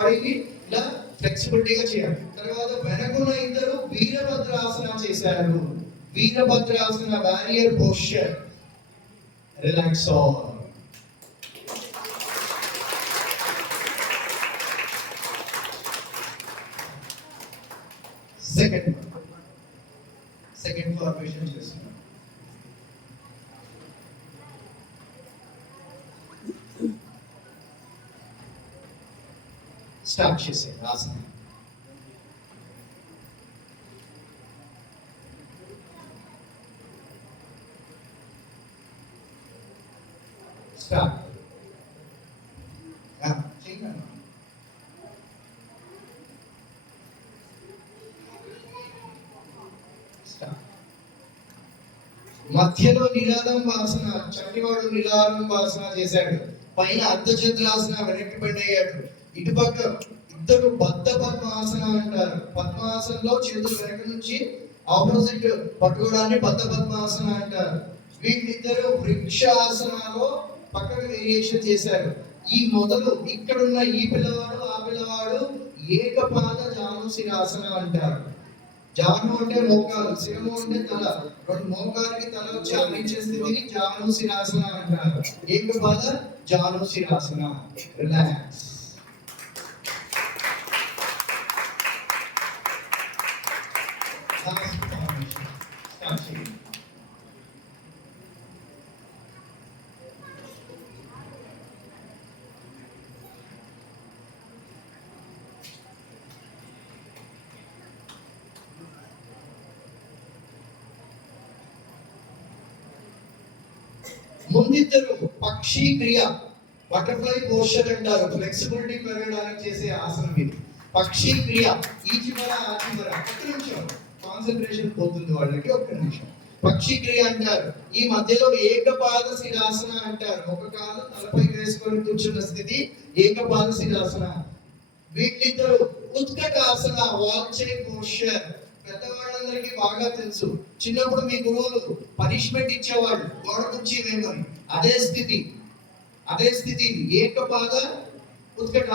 వారికి ఇలా ఫ్లెక్సిబిలిటీగా చేయాలి. తర్వాత వెనకున్న ఇద్దరు వీరభద్రాసన చేశారు. Virabhadrasana warrior posture relax all second second formation చేస్తున్నారు స్టార్ట్ చేసే ఆసన స్టార్ట్. మధ్యలో నినాదం వాసన చంటివాడు నినాదం వాసన చేశాడు. పైన అర్ధ అర్ధచంద్రాసన వెనక్కి బెండ్ అయ్యాడు ఇటుపక్క ఇద్దరు బద్ద పద్మాసన అంటారు పద్మాసనంలో చేతులు వెనక నుంచి ఆపోజిట్ పట్టుకోవడాన్ని బద్ద పద్మాసన అంటారు వీళ్ళిద్దరు వృక్షాసనాలో పక్కన వేరియేషన్ చేశారు. ఈ మొదలు ఇక్కడున్న ఈ పిల్లవాడు ఆ పిల్లవాడు ఏకపాద జానుశిరాసన అంటారు జాను అంటే మోకాలు శిరము అంటే తల. రెండు మోకాలకి తల వచ్చి అందించే స్థితిని జాను శిరాసన అంటారు ఏకపాద జాను శిరాసన రిలాక్స్ స్టార్ట్ చేయండి ముందిద్దరు పక్షి క్రియ బటర్ఫ్లై పోస్చర్ అంటారు. ఫ్లెక్సిబిలిటీ పెరగడానికి చేసే ఆసనం ఇది. పక్షి క్రియ ఈ చివర ఆ చివర. ఒక్క నిమిషం కాన్సన్ట్రేషన్ పోతుంది వాళ్ళకి ఒక్క నిమిషం. పక్షిక్రియ అంటారు. ఈ మధ్యలో ఏకపాద శిరాసన అంటారు. ఒక కాలం తలపై వేసుకొని కూర్చున్న స్థితి ఏకపాద శిరాసన వీళ్ళిద్దరు ఉత్కటాసన వాల్చే పోస్చర్ పెద్దవాళ్ళందరికీ బాగా తెలుసు. చిన్నప్పుడు మీ గురువులు పనిష్మెంట్ ఇచ్చేవాళ్ళు. గోడ నుంచి వేయమని అదే స్థితి. అదే స్థితి. ఏకపాద ఉత్కటాసన.